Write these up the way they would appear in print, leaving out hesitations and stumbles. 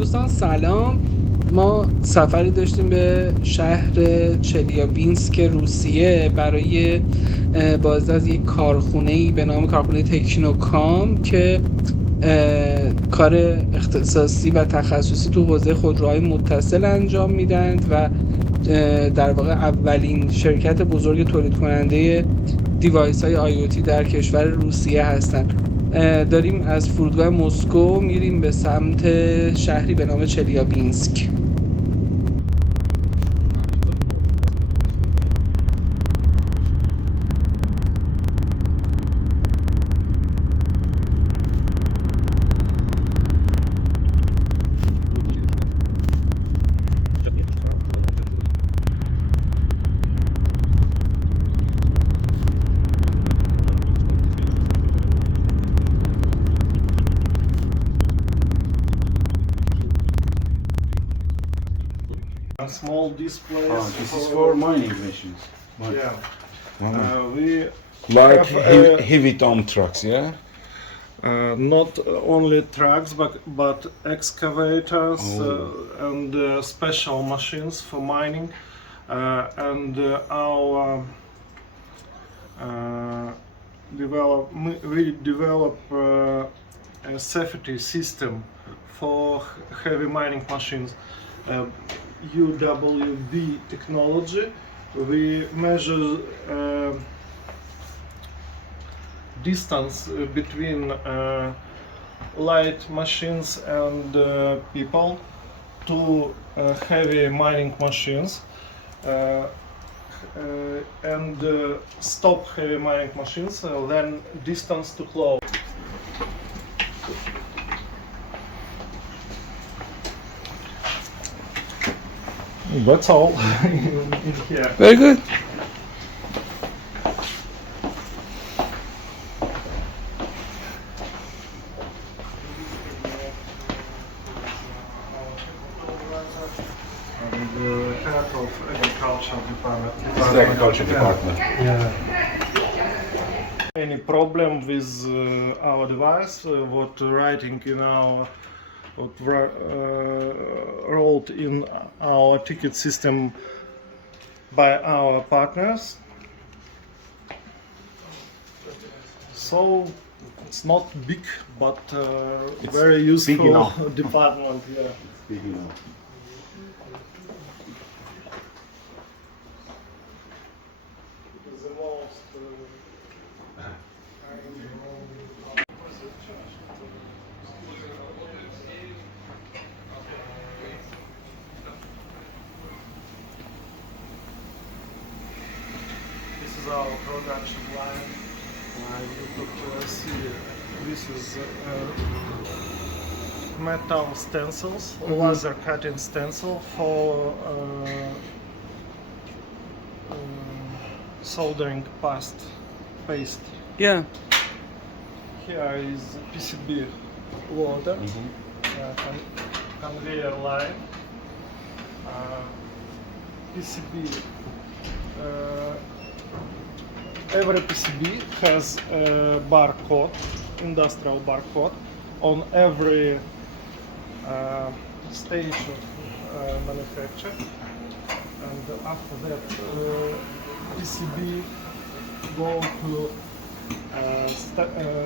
دوستان سلام. ما سفری داشتیم به شهر چلیابینسک روسیه برای بازدید از یک کارخونه‌ای به نام کارخونه تکنوکام که کار اختصاصی و تخصصی تو حوزه خودروهای متصل انجام میدند و در واقع اولین شرکت بزرگ تولید کننده دیوایس های IoT در کشور روسیه هستند. داریم از فرودگاه مسکو میریم به سمت شهری به نام چلیابینسک. Small displays. This is for mining machines. Yeah. We Like have, heavy dump trucks, yeah? not only trucks, but excavators and special machines for mining. And we develop a safety system for heavy mining machines. UWB technology. We measure distance between light machines and people to heavy mining machines and stop heavy mining machines, then distance to close. That's all in here. Very good. And the head of agriculture department. It's the agriculture department. Yeah. Any problem with our device? What writing in our wrote in our ticket system by our partners. So it's not big, but It's very useful big enough. department. Yeah. Big enough. The most, This is our production line. You could see this is metal stencils, laser cutting stencil for soldering paste. Yeah. Here is PCB loader, conveyor line, PCB. Every PCB has a barcode, industrial barcode, on every stage of manufacture, and after that PCB go to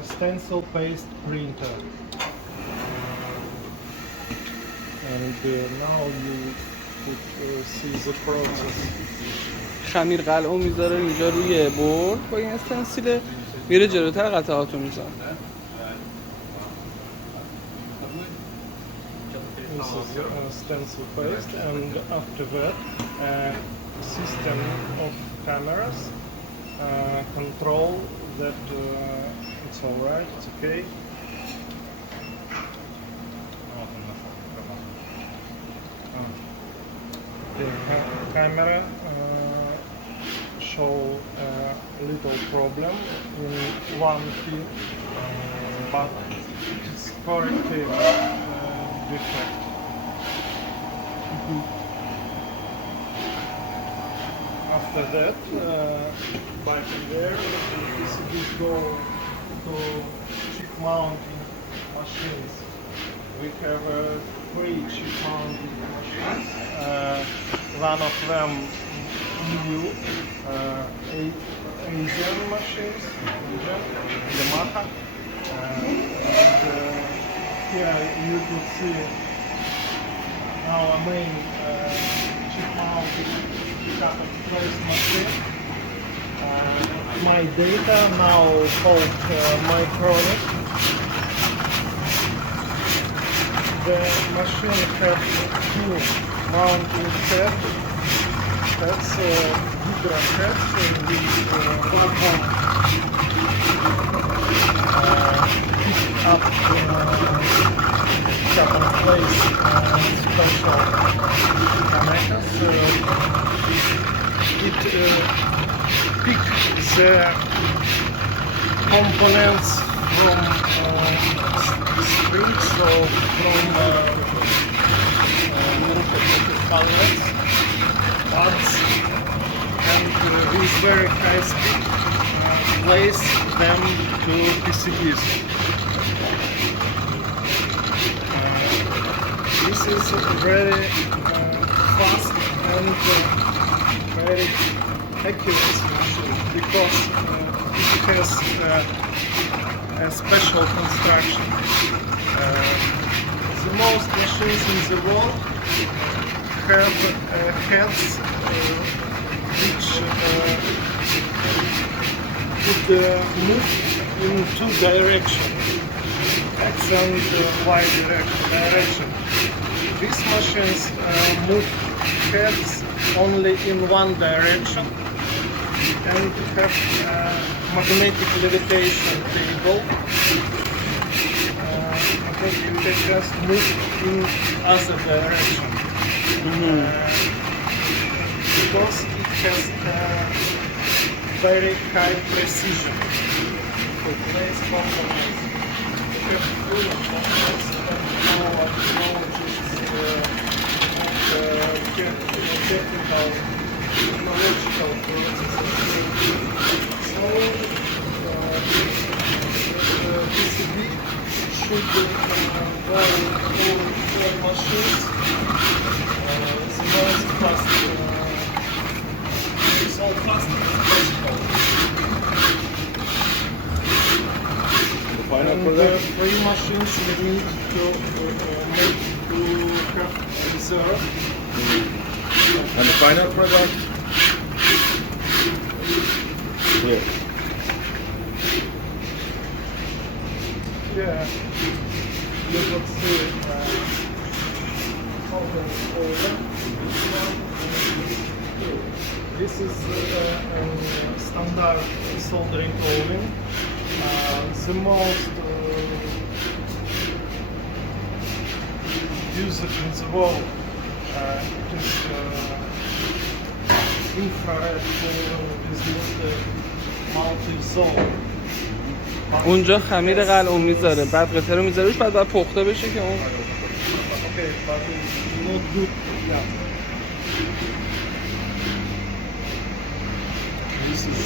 stencil paste printer, and now you could see the process. خمیر قلعه میذاره اینجا روی بورد با این استنسیل، میره جلوتر قطعاتو میذاره. This is stencil paste, and after that system of cameras control that it's alright, it's okay. The camera show a little problem in one pin, but it's corrective defect. After that, by conveyor, the PCBs go to chip mounting machines. We have three chip-mounted machines. One of them new Asian machines, Yamaha. Here you could see our main chip-mounted cut-and-place machine. My data now called Micronic. The machine has two mounting heads, bigger heads with platform pick up cut-and-place special connectors. It picks the components from strings or from pallets, pads, and with very high speed place them to PCBs. This is very fast and very accurate machine because it has a special construction. The most machines in the world have heads which could move in two directions, X and Y direction. These machines move heads only in one direction and have magnetic levitation table. They just move in other direction. Because it has very high precision. Place components. We have full components and our technical, technological processes. So PCB should go all machines. The most fast, it's all fast as possible. Final And product? three machines we need to make to have reserve. And the final product? Here. Yeah, you could see solder over. This is standard soldering oven. The most used in the world is infrared is multi-zone. اونجا خمیر قلعون میذاره، بعد قطعه رو میذاره روش، بعد پخته بشه که اون Okay, but it's not good. Yeah. This is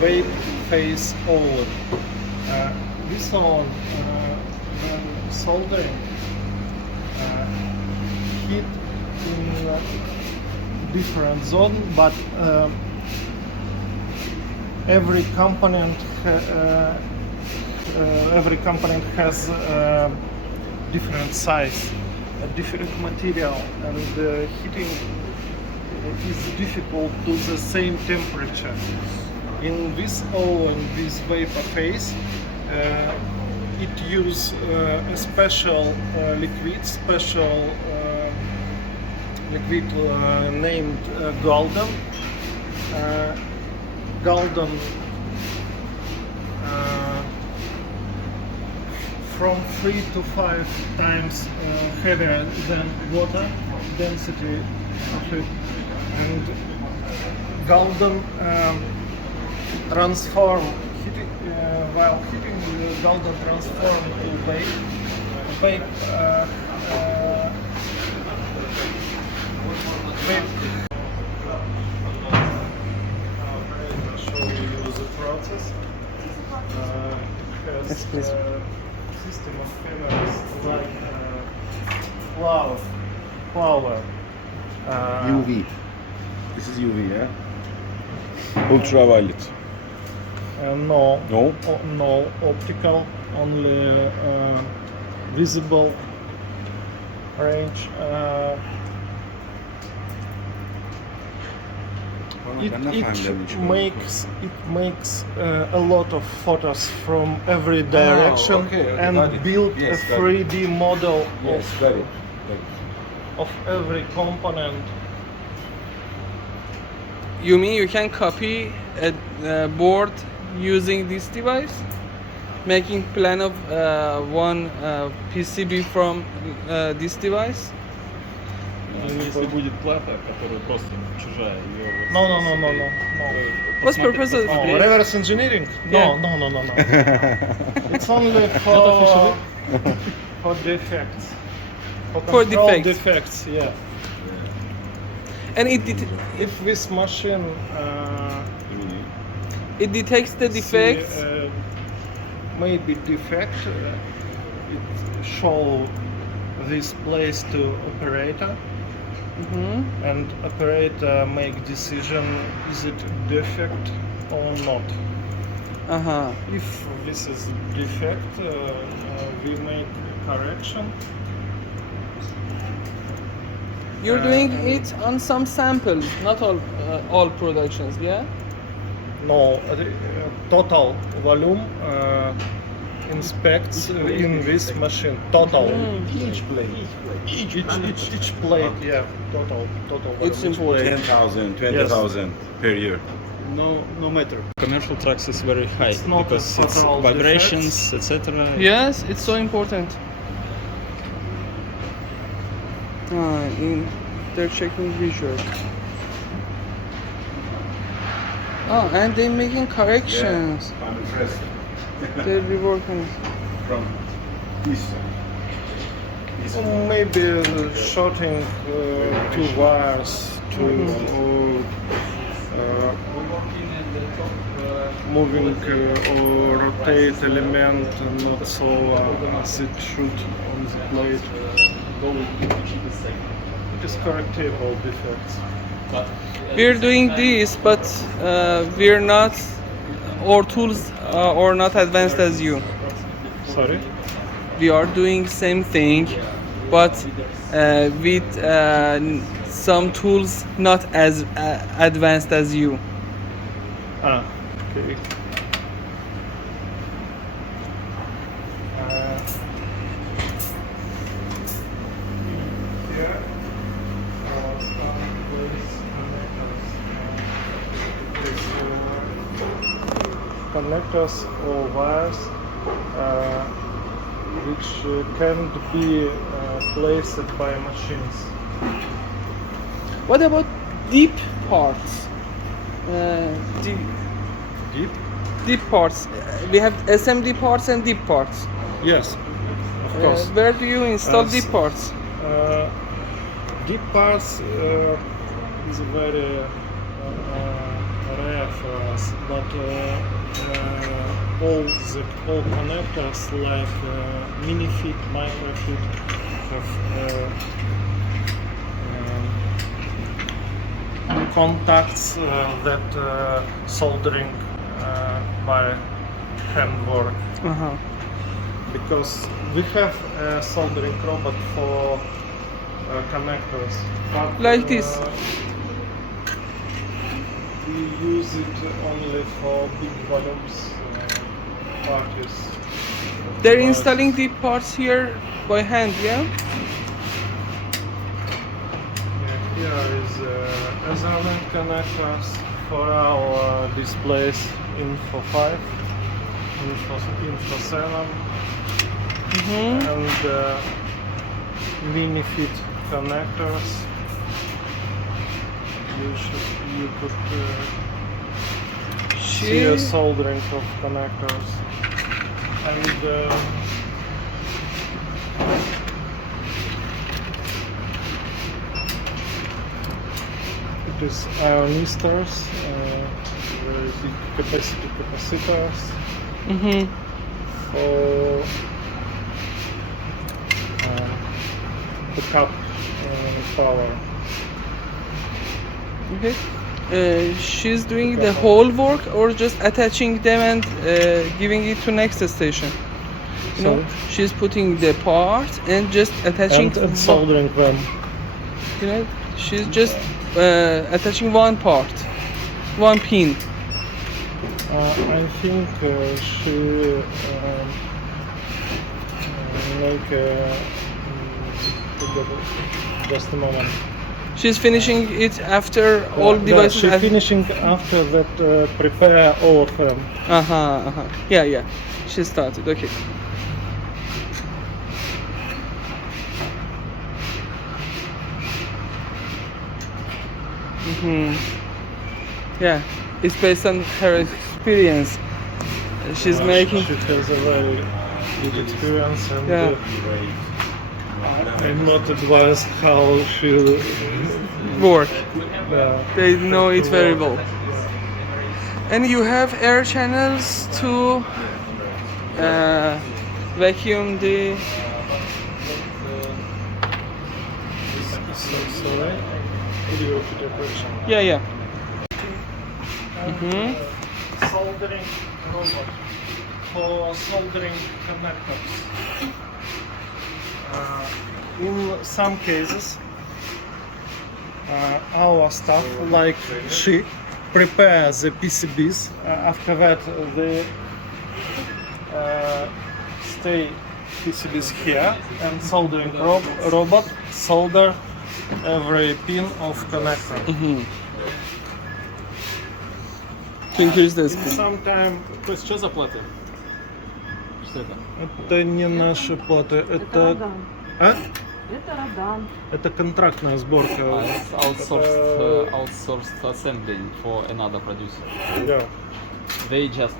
vape phase oven. This one, when soldering, heat in different zone, but every component has different size, a different material, and heating is difficult to the same temperature. In this oven, this vapor phase, it uses a special liquid named golden. Golden from 3 to 5 times heavier than water density of it, and golden transform while heating the golden transform to vape. Vape process has Yes, please. system of cameras power. UV. This is UV, yeah? Ultraviolet. No. No? No optical, only visible range. It makes a lot of photos from every direction okay, and got it. build Yes, a got it. 3D model Yes, got it. of every component. You mean you can copy a board using this device? Making plan of one PCB from this device? Если будет плата, которая просто чужая, ее вот No. What's the purpose of Oh, this? reverse engineering? Yeah. No. It's only for defects. For control defects. defects, yeah. And If this machine it detects the defects. maybe defect, it show this place to operator, and operator make decision is it defect or not. If this is defect, we make correction. You're doing it on some samples, not all productions, yeah? No, total volume inspects in this machine. Total. Each plate. Each plate, yeah. Total volume. It's important. 10,000, 20,000 per year. no matter. Commercial trucks is very high It's not because a it's total vibrations, etc. Yes, it's so important. They're checking visual. Oh, and they're making corrections. I'm impressed. They're reworking. From this side. This one. Maybe shorting two wires to moving or rotate element not so as it should on the plate. It is correctable defects. We're doing this, but we're not. Our tools are not advanced as you. Sorry? We are doing same thing, but with some tools not as advanced as you. Okay. Here, connectors or wires which can't be placed by machines. What about deep parts? Deep? Deep parts. We have SMD parts and deep parts. Yes, of course. Where do you install As- deep parts? Deep parts is very rare for us, but all connectors like mini fit, micro fit have contacts that soldering by handwork. Because we have a soldering robot for connectors. But, Like this. We use it only for big volumes parties. They're But installing deep parts here by hand, yeah? Here is Ethernet connectors for our displays Info 5, Info 7, and mini fit connectors. You could see a soldering of connectors, and it is ionistors, big capacity capacitors for backup power. Okay. She's doing the whole work or just attaching them and giving it to next station? You know, Sorry? she's putting the part and just attaching. And soldering them. You know, she's just attaching one part, one pin. I think she make just a moment. She's finishing it after all devices. She's finishing after that. Prepare all of them. Yeah. She started. Okay. Yeah, it's based on her experience. She's making. She has a very good experience, and Yeah. I'm not advised how she Work. They know it very well. And you have air channels to vacuum the. Sorry. Video preparation. Yeah. Soldering robot for soldering connectors. In some cases, our staff, like she, prepares the PCBs. After that, they stay PCBs here, and soldering robot solder every pin of connector. To increase the speed. Sometime То есть что за платы? Что это? это не наши платы, это а? Это радан. Это контрактная сборка. It's outsourced assembly for another producer. Yeah. They just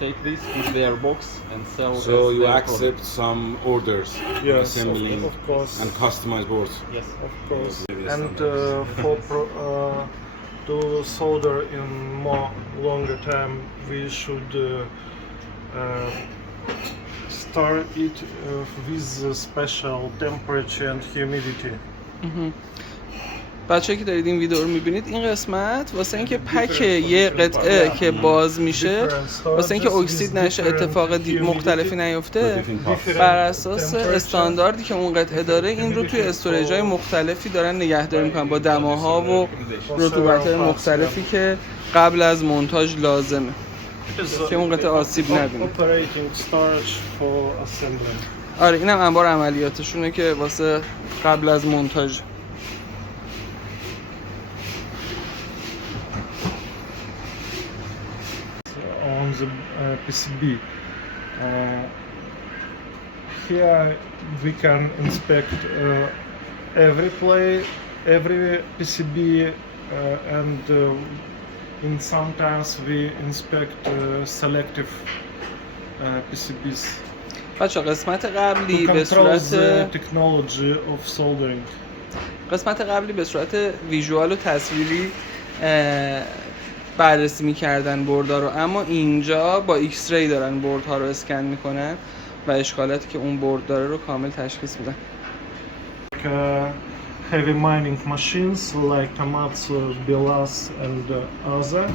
take this, put their box and sell. So as you their accept some orders for Yes, assembling of course. and customize boards. product. Yes. Of course. Yes, And sometimes. to solder in more longer time, we should store it with a special temperature and humidity. بچه‌ای که دارید این ویدیو رو میبینید، این قسمت واسه اینکه پک یه قطعه که باز میشه، واسه اینکه اکسید نشه، اتفاق مختلفی نیفته، بر اساس استانداردی که اون قطعه داره این رو توی استوریج‌های مختلفی دارن نگهداری میکنن با دماها و رطوبت‌های مختلفی که قبل از مونتاژ لازمه که اون قطعه آسیب نبینه. Operating storage for assembly. آره، اینم انبار عملیاتشونه که واسه قبل از مونتاژ. On the PCB. Here we can inspect every PCB, and in sometimes we inspect selective PCBs. بچه قسمت قبلی To به control صورت the technology of soldering. به صورت ویژوال و تصویری بررسی می‌کردن بردها رو، اما اینجا با ایکس ری دارن بردها رو اسکن میکنن و اشکالاتی که اون برد داره رو کامل تشخیص میدن. Heavy mining machines like Komatsu, Belas and other,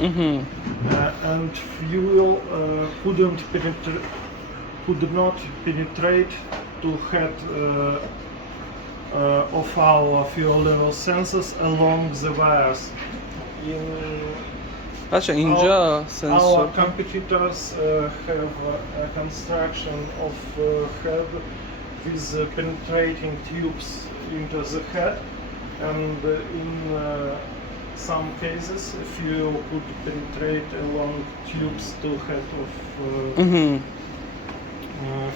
and fuel could not penetrate to head of our fuel level sensors along the wires. بچه اینجا Our سنسور competitors have a construction of head with penetrating tubes into the head, and in some cases fuel could penetrate along tubes to head of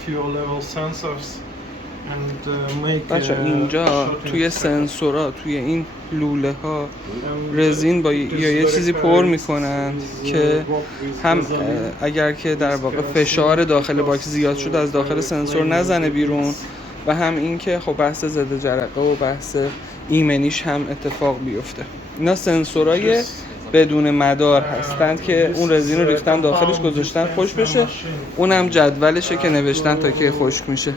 fuel level sensors and make بچه اینجا توی سنسورها، توی این لوله ها رزین با یا یه چیزی پر میکنن که هم اگر که در واقع فشار داخل باکس زیاد شد از داخل سنسور نزنه بیرون، و هم این که خب بحث ضد جرقه و بحث ایمنیش هم اتفاق بیفته. اینا سنسورای بدون مدار هستند که اون رزین رو ریختن داخلش گذاشتن خشک بشه، اونم جدولشه که نوشتن تا که خشک میشه.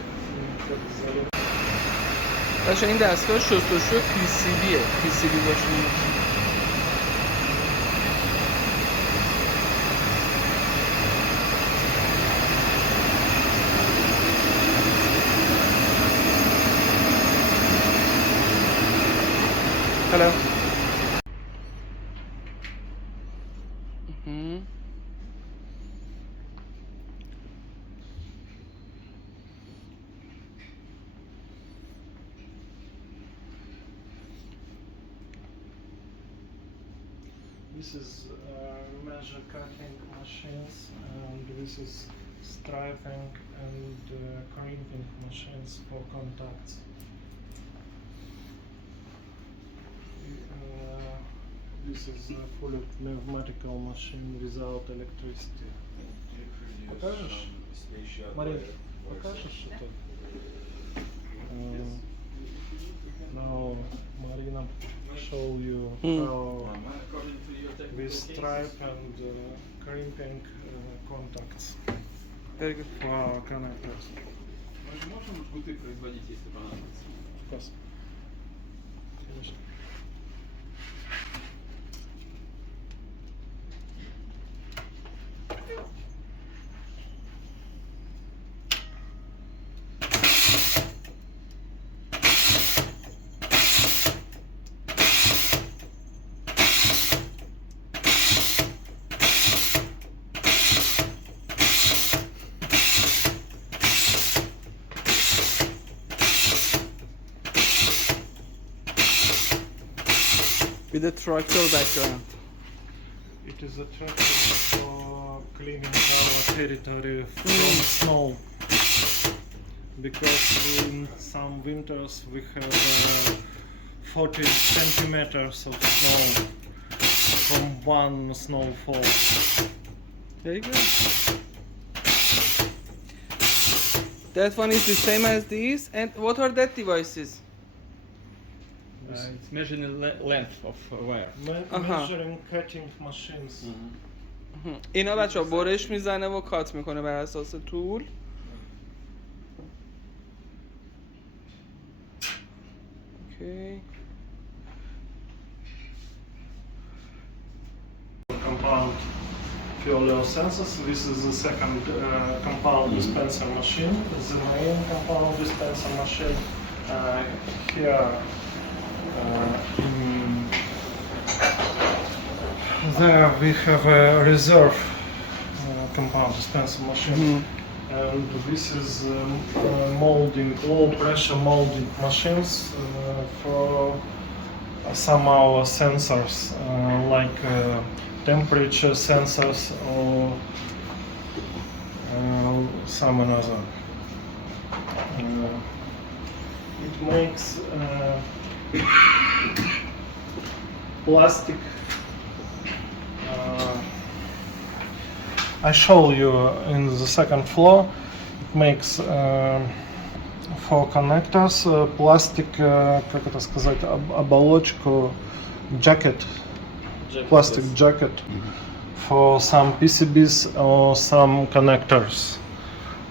بچه این دستگاه شستشو PCBه PCB باشه Hello. This is measure cutting machines, and this is striping and crimping machines for contacts. This is a fully pneumatical machine without electricity. Покажешь? Марин, покажешь это? Now Marina show you how we stripe and crimping contacts Very good. for our connectors. Мы же можем жгуты производить, если понадобится? Of course. Конечно. With a tractor background. It is a tractor for cleaning our territory from snow. Because in some winters we have 40 centimeters of snow from one snowfall. Very good. That one is the same as this. And what are that devices? It's measuring length of wire. Measuring cutting machines. اینا بچه ها برش میزنه و کات میکنه بر اساس طول. Okay. Compound fuel oil sensors. This is the second compound dispenser machine. The main compound dispenser machine here. There we have a reserve compound dispenser machine, and this is molding, low pressure molding machines for some our sensors like temperature sensors or some another. It makes plastic. I show you in the second floor. It makes for connectors plastic, как это сказать, оболочку, jacket, plastic jacket for some PCBs or some connectors.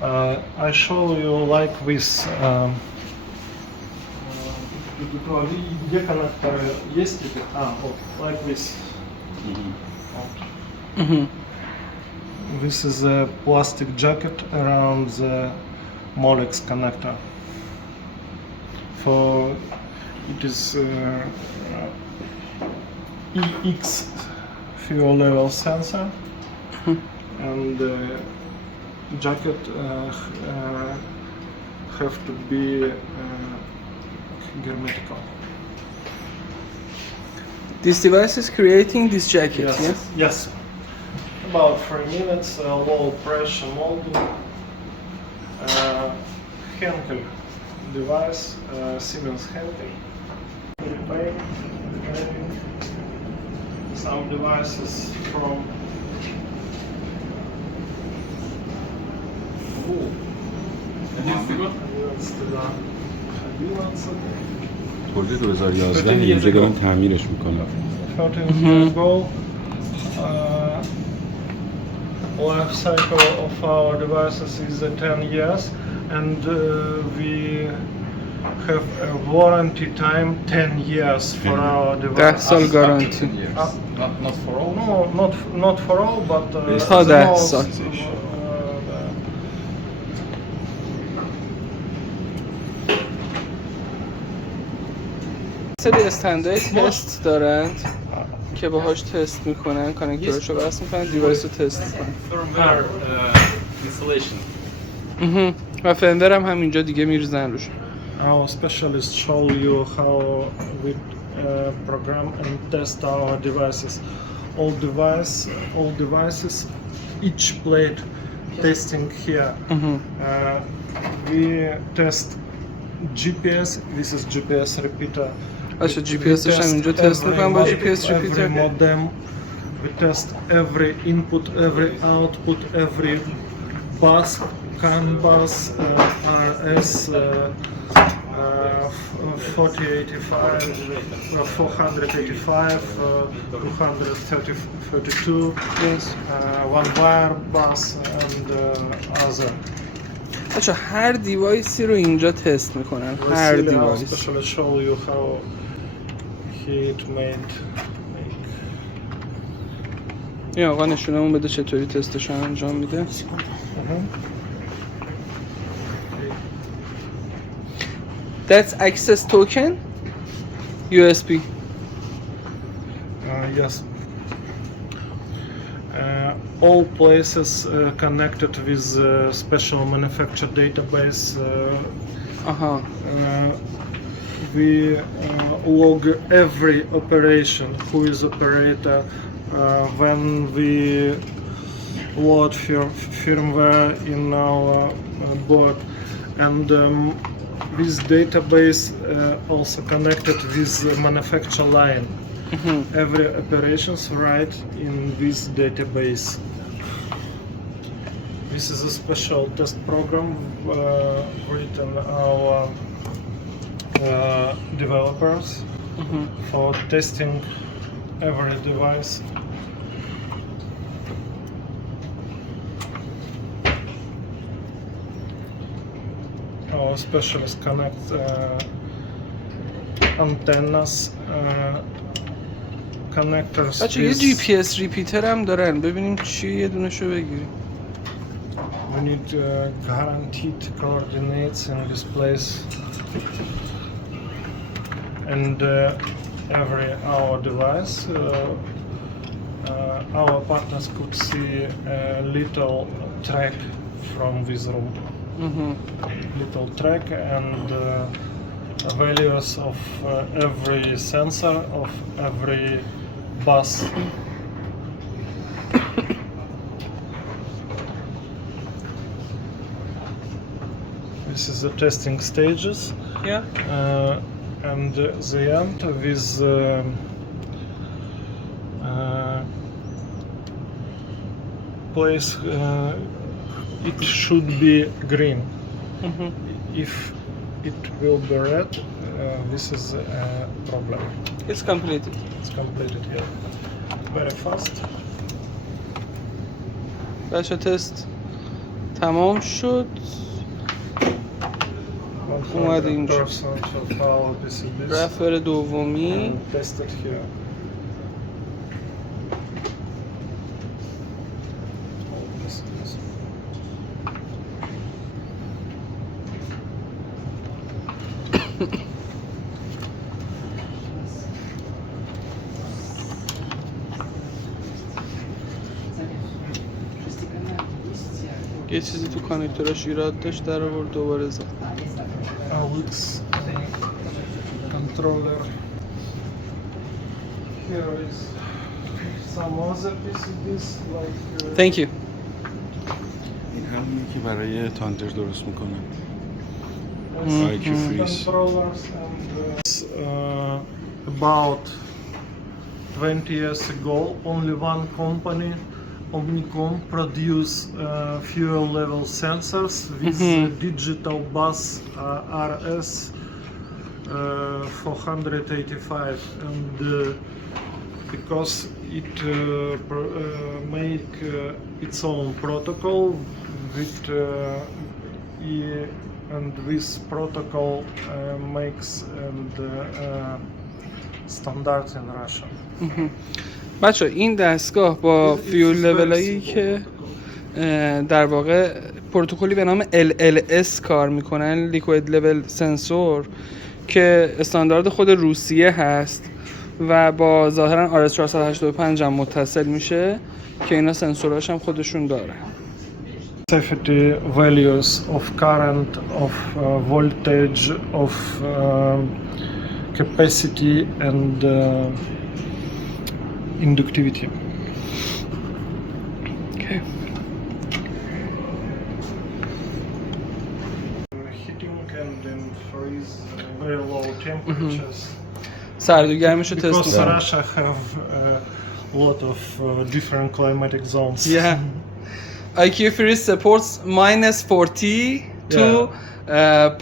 I show you like this. Где коннекторы есть? Like this. This is a plastic jacket around the Molex connector. For it is EX fuel level sensor, and the jacket have to be hermetical. This device is creating this jacket, Yes. yeah? Yes. About 3 minutes, low pressure molding. Henkel device, Siemens Henkel. Repair, some devices from. تولید 2011 اینجا دارن تعمیرش میکنن. 13 years ago, life cycle of our devices is 10 years, and we have a warranty time 10 years for our 10 device. سال گارانتی. Not for all. No, not for all, but تا the 10 most, سال. سری استندهای تست دارند که باهاش تست میکنن، کانکتورش رو وصل میکنن، دیوایس رو تست میکنن. Firmware installation. و فندر هم همینجا دیگه میریزن روش. Our specialists show you how we program and test our devices. All devices, each plate testing here. We test GPS. This is GPS repeater. باشه جی پی اسش هم اینجا تست میکنن با جی پی اس every ریپیتر. modem. We test every input, every output, every bus, CAN bus, RS 4085, 485, 232, one wire bus and other. بچه هر دیوایسی رو اینجا تست میکنن، هر I'll دیوایس. specially show you how he made. این آقا نشونمون بده چطوری تستش رو انجام میده. That's access token USB. Yes. All places connected with special manufacturer database. We log every operation, who is operator, when we load firmware in our board, and this database also connected with the manufacturer line. Every operations right in this database. This is a special test program written our developers for testing every device. Our specialists connect antennas, connectors. بچه یه جی پی اس ریپیتر هم دارن، ببینیم چیه، یه دونشو بگیریم. We need guaranteed coordinates in this place, and every our device, our partners could see a little track from this room. Little track and values of every sensor of every bus. This is the testing stages. Yeah. And the end with place it should be green. If it will be red, this is a problem. It's completed. It's completed here. Very fast. بچه تست تمام شد. اومد اینجا. 100% of our PCBs رفر دومی. tested here. یه چیزی تو کانکتوراش ایراد داشت، در آورد دوباره زد. Alex controller. Here is some other PCBs like. Thank you. این همونی که برای تاندر درست میکنه. IQ freeze. Controllers and about 20 years ago, only one company, Omnicom, produce fuel level sensors with digital bus RS 485, and because it make its own protocol with and this protocol makes standard in Russia. بچه این دستگاه با فیول لولایی که در واقع پروتکلی به نام LLS کار میکنن، لیکوید لول سنسور، که استاندارد خود روسیه هست و با ظاهرا RS 485 هم متصل میشه که اینا سنسوراش هم خودشون داره. Safety values of current, of voltage, of capacity and inductivity. Okay. Heating and then freeze very low temperatures. سرد و گرمش رو تست Because میکنم. Russia have a lot of different climatic zones. Yeah. IQ freeze supports -40 to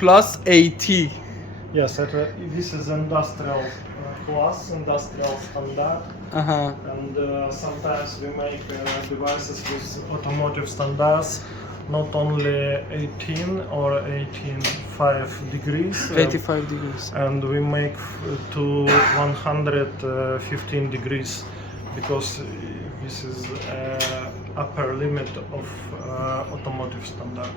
plus 80. Yes, this is industrial class, industrial standard. And sometimes we make devices with automotive standards, not only 18 or 18.5 degrees. 85 degrees. And we make to 115 degrees because this is upper limit of automotive standard.